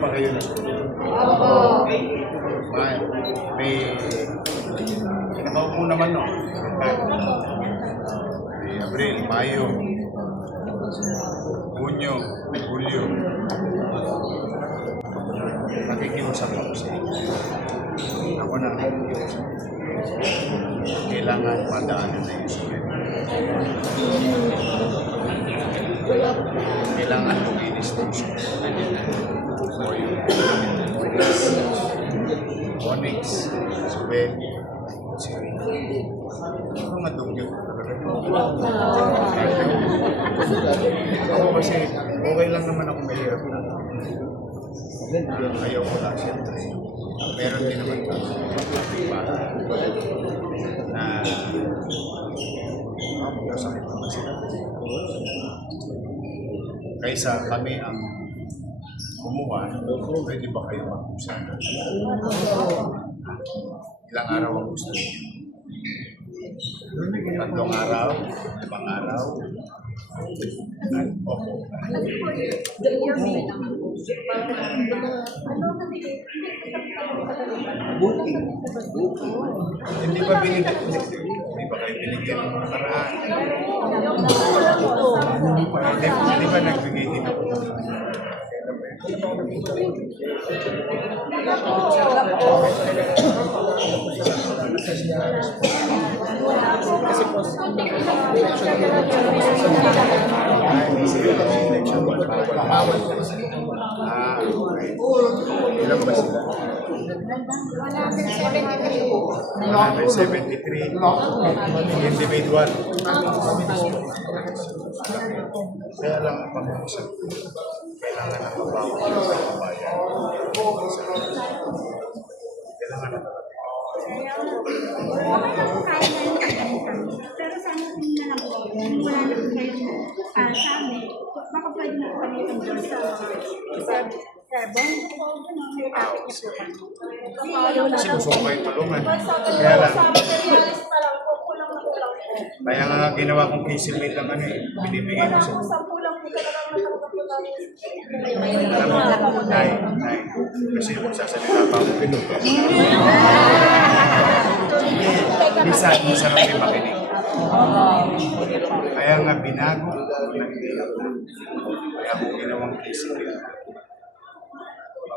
pa kayo na may, may nakaupo naman no. May Abril, Mayo, Junyo, Julyo. Nakikiusap ako sa inyo. Ako na nakikiusap. Kailangan madaanan na yung sulit. Kailangan ng sulit. So, yung Onyx, Subel, mga dugyot. Ako kasi, okay lang naman ako mahirap na. Ayaw ko lang siyempre. Meron din naman ko. Diba? Na ah, sila. Kaysa kami ang kumuha, pwede ba kayo mag-usap? Ilang araw ang gusto niyo? Tatlong araw, limang araw. Opo. Hindi ba binigyan? Hindi ba kayo binigyan ng paraan? Hindi, ba nagbigay din ako? Ah, okay. Ilan ba sila? 173 individual. Kaya lang ang pag-uusap kailangan na mabawa ng kababayan. Kailangan na Pero sana tingnan lang po, wala na kayo para sa amin. Baka pwede na doon sa kayong tulungan. Kaya lang, kaya nga ginawa kong kisimate lang ano eh, binibigay ko sa alam mo, Nay, Nay, kasi magsasalita pa ako pinuto. Minsan, masarap din makinig. Kaya nga binago ko ng. Kaya ako ginawang kisimate. Medyo,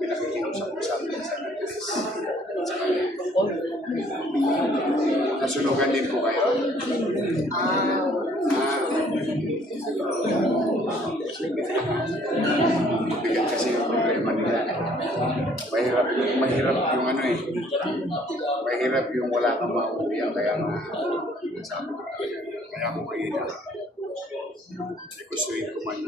pinakikiusap ko sa amin sa Andres. Sa kanya. Nasunugan din po kayo. Ah. Bigat kasi yung problema nila. Mahirap, mahirap yung ano eh. Mahirap yung wala kang mauuya. Kaya nga, sabi kaya ako kayo na. Gustuin ko man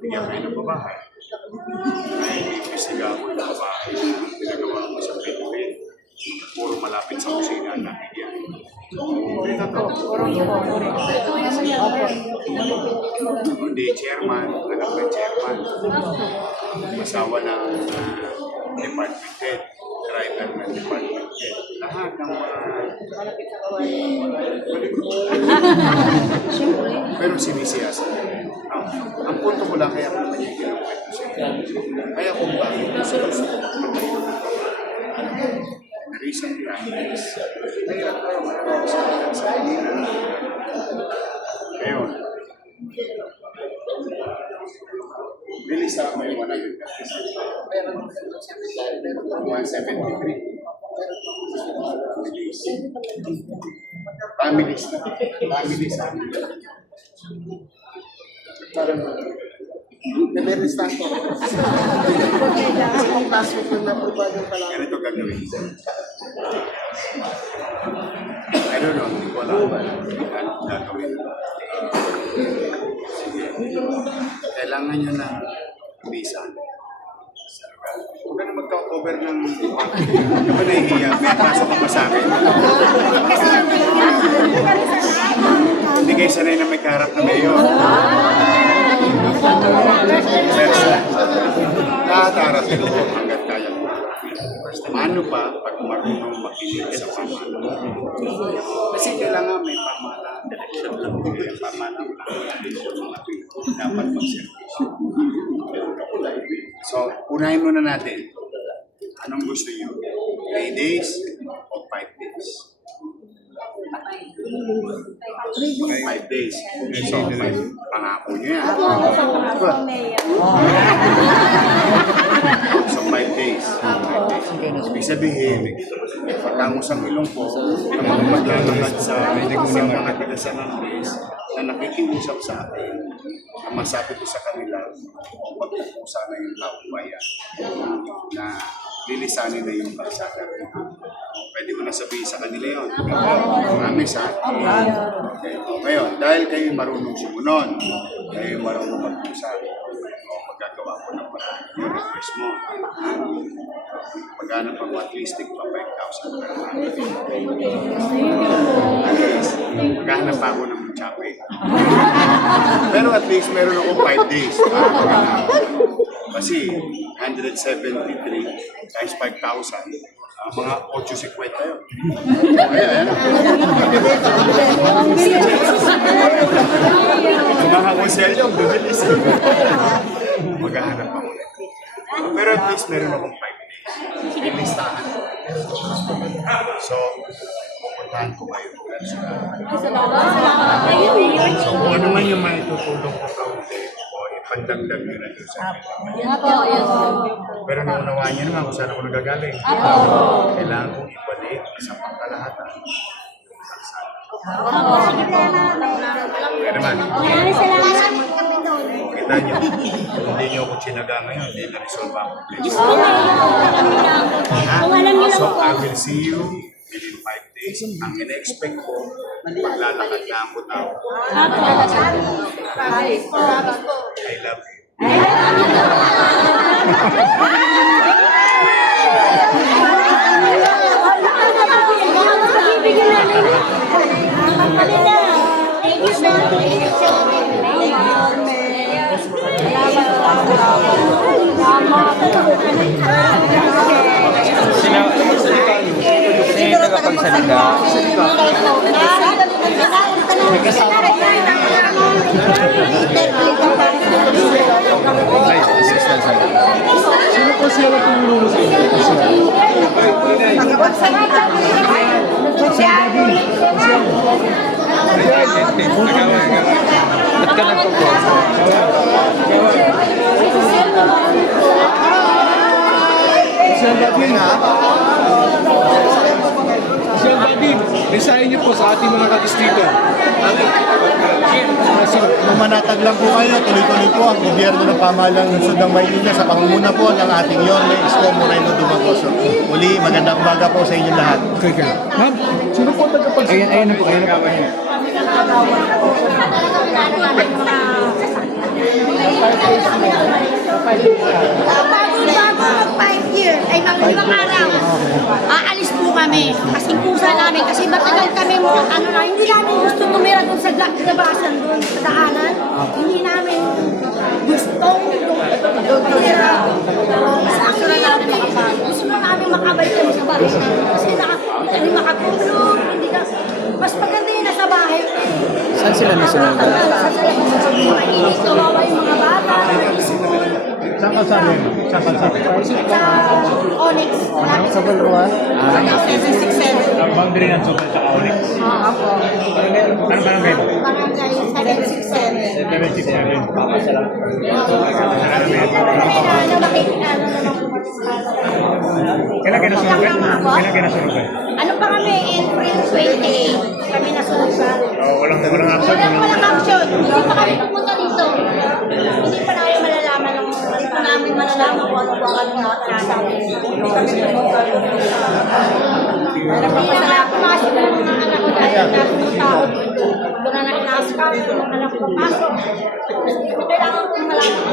bigyan kayo ng babae. Ay, imbestiga ako ng babae na pinagawa ko sa Pilipinas. Puro malapit sa kusina na bigyan. Ito to. Hindi chairman, anak ng chairman. Asawa ng uh, department head, driver ng department head. Lahat ng mga... Pero sinisiyasa. Ang punto ko lang kaya kung nangyayari ko sa. Kaya kung bakit gusto gusto ko magpatayo ng The reason this, mahirap tayo marami sa sa Ngayon, bilis sa may 100 Meron 173. Bilis. Families na. Families na. Parang Nag-restart ko. Kasi kung pasok ko na po ba yung kalaman? ganito gagawin. I don't know, hindi ko alam. Ano gagawin. Kailangan nyo na visa. Huwag ka na magka magka-cover ng... Ano ba nahihiya? May atraso ka ba sa akin? Hindi. Hindi kayo sanay na may kaharap na mayor. Pero lahat din ko hanggat kaya ko. Paano pa pag marunong makinig sa pamahalaan? Kasi kailangan may pamahalaan. May pamahalaan dapat mag-service. So, unahin muna natin. Anong gusto niyo? 3 days o 5 days? 5 days. So, five. pangako niyo yan. So, 5 days. 5 days. Ibig sabihin, pagkangusang ilong po, ang mga maglalakad sa, sa mga tigasan ng place na nakikiusap sa akin, ang masabi ko sa kanila, magpupusa na yung taong bayan na lilisanin na yung kalsada. Pwede ko na sabihin sa kanila yun. Promise ha? Okay. Ngayon, dahil kayo marunong sumunod, kayo marunong magpusa, o magagawa ko ng parang yung request mo. Magkano pa mo at least tig pa 5,000 per. At least, maghanap ako ng chape. Pero at least meron ako 5 days maghanap. Kasi 173 times 5,000, ah, mga 8.50 yun. Ayan, ayan. Mga konselyo, bibilis. Maghahanap ako ulit. Pero at least meron akong 5 days. May listahan. So, pupuntahan ko kayo. So, kung ano man yung may tutulong ko kaunti, o ipandagdag nyo na doon sa akin. Pero naunawaan niyo naman kung saan ako nagagaling. Kailangan kong ibalik sa pangkalahatan. Kaya naman, kita niyo, kung hindi niyo ako tsinaga ngayon, hindi na-resolve ang problema. Kung alam niyo lang So, po. I will see you within five days. Ang ina-expect ko, maglalakad na ako tao. I love you. Sino yung tagapagsalita? Ay, assistant sa Sino po siya na tumulong sa inyo? Ba't ka Resign niyo po sa ating mga kadistrito. Kung manatag lang po kayo, tuloy-tuloy po ang gobyerno ng pamahalang lungsod ng Maynila sa pangunguna po ng ating Yorme Isko Moreno Dumagoso. Muli, magandang umaga po sa inyong lahat. Okay, Ma'am, sino po tagapagsalita? Ayan, ayan na po, ayan na po. Ayan. Bago-bago mag five years, ay mga limang araw, kami. Kasi kusa namin, kasi matagal kami mo, ano na, hindi namin gusto tumira doon sa la- labasan doon, sa daanan. Hindi namin gustong tumira. Gusto na namin makapag. Gusto na namin makabalik kami sa bahay. Kasi naka, hindi makatulog, hindi ka, mas maganda yun nasa bahay. Saan sila nasunod? Mainit, kawawa yung mga bata, nag-school. Saan ka sa amin? Sa amin? Sa Onyx. Malapit sa Balruan? Ano, 767. Boundary ng Sukat sa Onyx. Oo po. Ano ba namin? Barangay 767. 767. Kami na, ano, makikita, ano naman po Kailan kayo nasunod? Kailan kayo nasunod? Ano pa kami, April 28, kami nasunod sa Oh, walang walang action. Walang walang action. Hindi pa kami pupunta dito. Hindi pa namin malalaman ng hindi pa namin malalaman kung ano po ang ano mga sabi. Hindi kami pupunta. Nagpapasalamat ko kasi ng mga anak ko dahil nasa ng tao dito. Doon na anak ko papasok. Kailangan ko malaman.